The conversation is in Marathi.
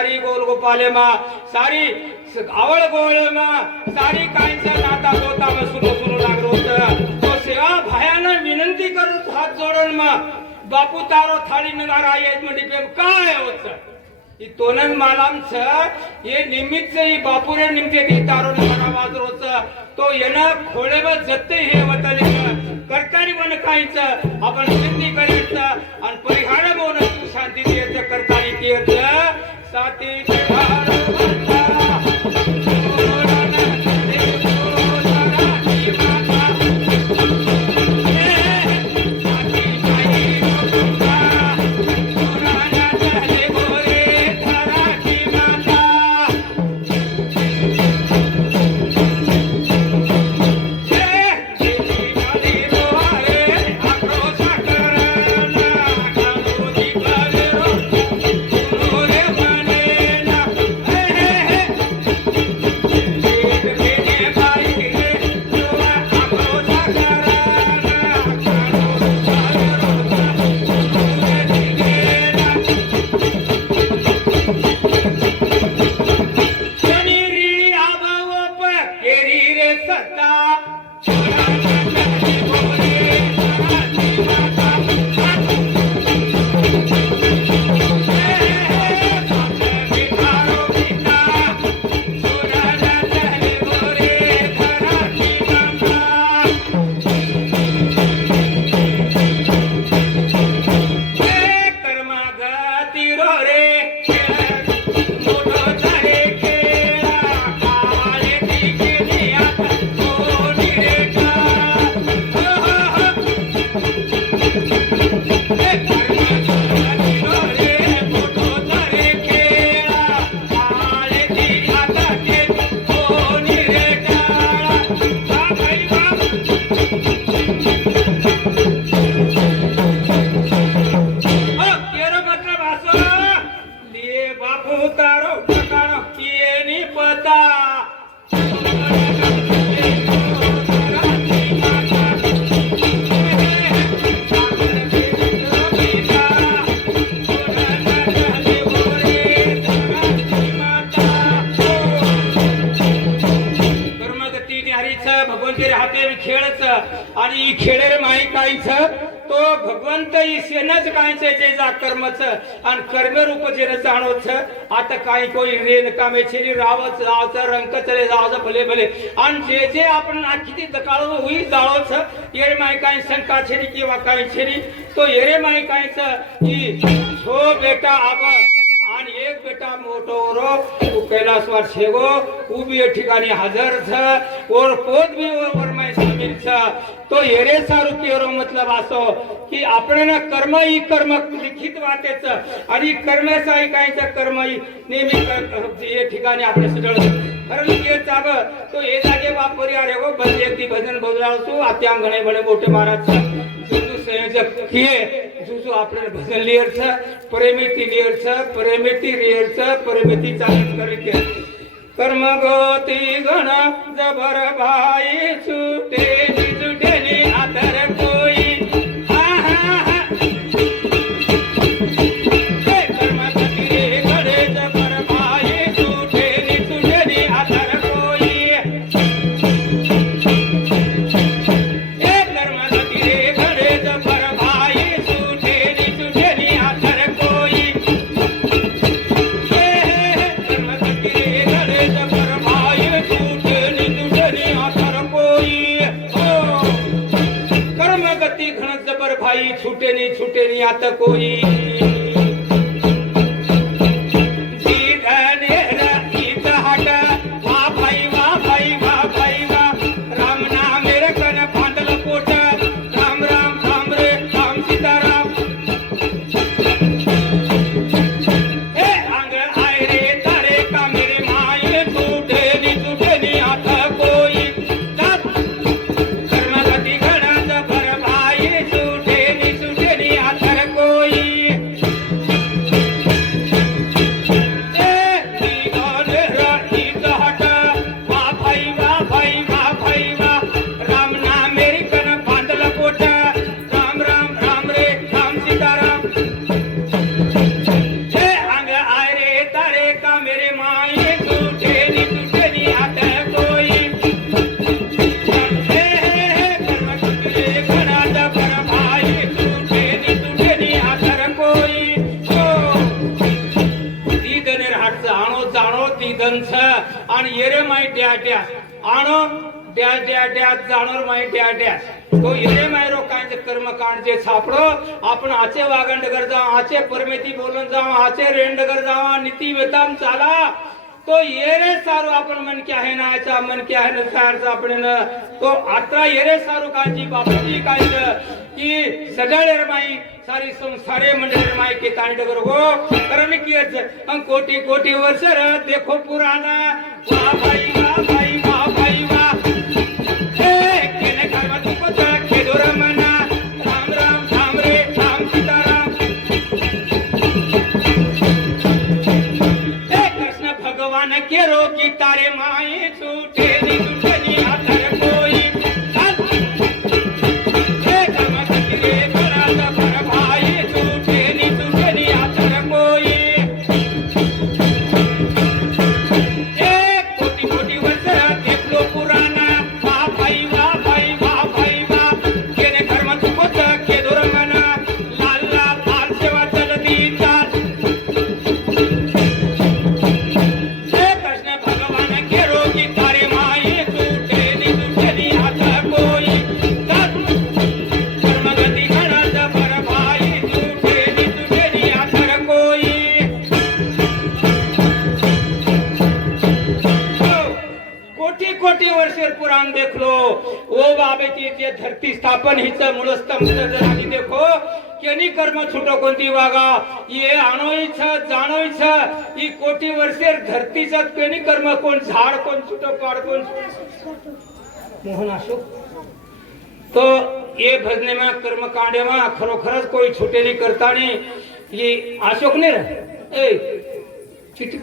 सारी गोल गोपाले मा सारी आवळ गोळ मा सारी काहींचा नाता होता मा सुनो लागलो होत तो सेवा भयानं विनंती करून हात जोडून मा बापू तारो थाळी नगारा येत म्हणजे काय होत तोनन मालामच ये निमित्त ही बापुरे निमते दी तारो नगारा वाजरोच तो येणं खोळेव जत्ते हे वतले करतानी मन काहीच आपण सिद्धी करायचं आणि परिहार मोन शांती द्यायचं करतानी द्यायचं साती आणि खेळेर माई काहीच तो भगवंत ईशेनच काहीच जे जा कर्मच आणि कर्म रूप जे जाणवच आता काही कोई रेन कामे छेली रावच रावच रंग चले जावच भले भले आणि जे जे आपण किती दकाळो होई जाळोच येरे माई काही शंका छेली किंवा काही छेली तो येरे माई काहीच की छो बेटा आब आणि एक बेटा मोठो रो तू कैलासवार छेगो तू भी ठिकाणी हजर छ और पोत भी और मैं शामिल छ तो येरे सारू केरो मतलब असो की आपण कर्म ही कर्म लिखित वाटेच आणि कर्माचाही काहीचा कर्म ही नेहमी हे ठिकाणी आपण सगळ खरं के चाब तो हे जागे वापरी अरे हो बंदे ती भजन बोलावतो आत्या गणे बडे मोठे महाराज जुजू संयोजक किए जुजू आपण भजन लियर छ प्रेमिती लियर छ प्रेमिती लियर छ प्रेमिती चालत करके कर्म गोती गण जबर भाई छूटे जुटे नि आदर कोई Oh येरे माई ट्या ट्या आणो ट्या ट्या ट्या जाणोर माई ट्या ट्या तो येरे माय रोकांचे कर्मकांड जे छापडो आपण आचे वागंडगर जावा आचे परमेती बोलून जावा आचे रेंडगर जावा नीती वेताम चाला तो येरे सारू आपण मन क्या है नाचा मन क्या है नसारचा आपण न तो आता येरे सारू कांची बापूजी कांच की सगळे माई सारी संसारे मंडळे माई के तांडगर हो कारण की कोटी कोटी वर्ष देखो पुराना वाह भाई वाह भाई वाह भाई वाह केरो की तारे माए छूटे नी छूटनी आतर कोई कर्म कतिरे बड़ा पर भाई छूटे नी छूटनी आतर कोई एक कोटी कोटी वर्ष देख लो पुराना वाह भाई वाह भाई वाह भाई वाह केने कर्म चुकोत के दुरमना लाला लाल सेवा चलती चाल कोटी वर्षेर पुराण देख लो ओ बाबेची जे धरती स्थापन हिच मूलस्तंभ जरानी देखो केनी कर्म छुटो कोणती वागा ये आणोईछ जाणोईछ ई कोटी वर्षेर धरतीच केनी कर्म कोण झाड कोण छुटो पाड कोण मोहन अशोक तो ये भजने में कर्म कांडे में खरोखरच कोई छुटे नहीं करता नहीं ये अशोक ने ए चिट्ठी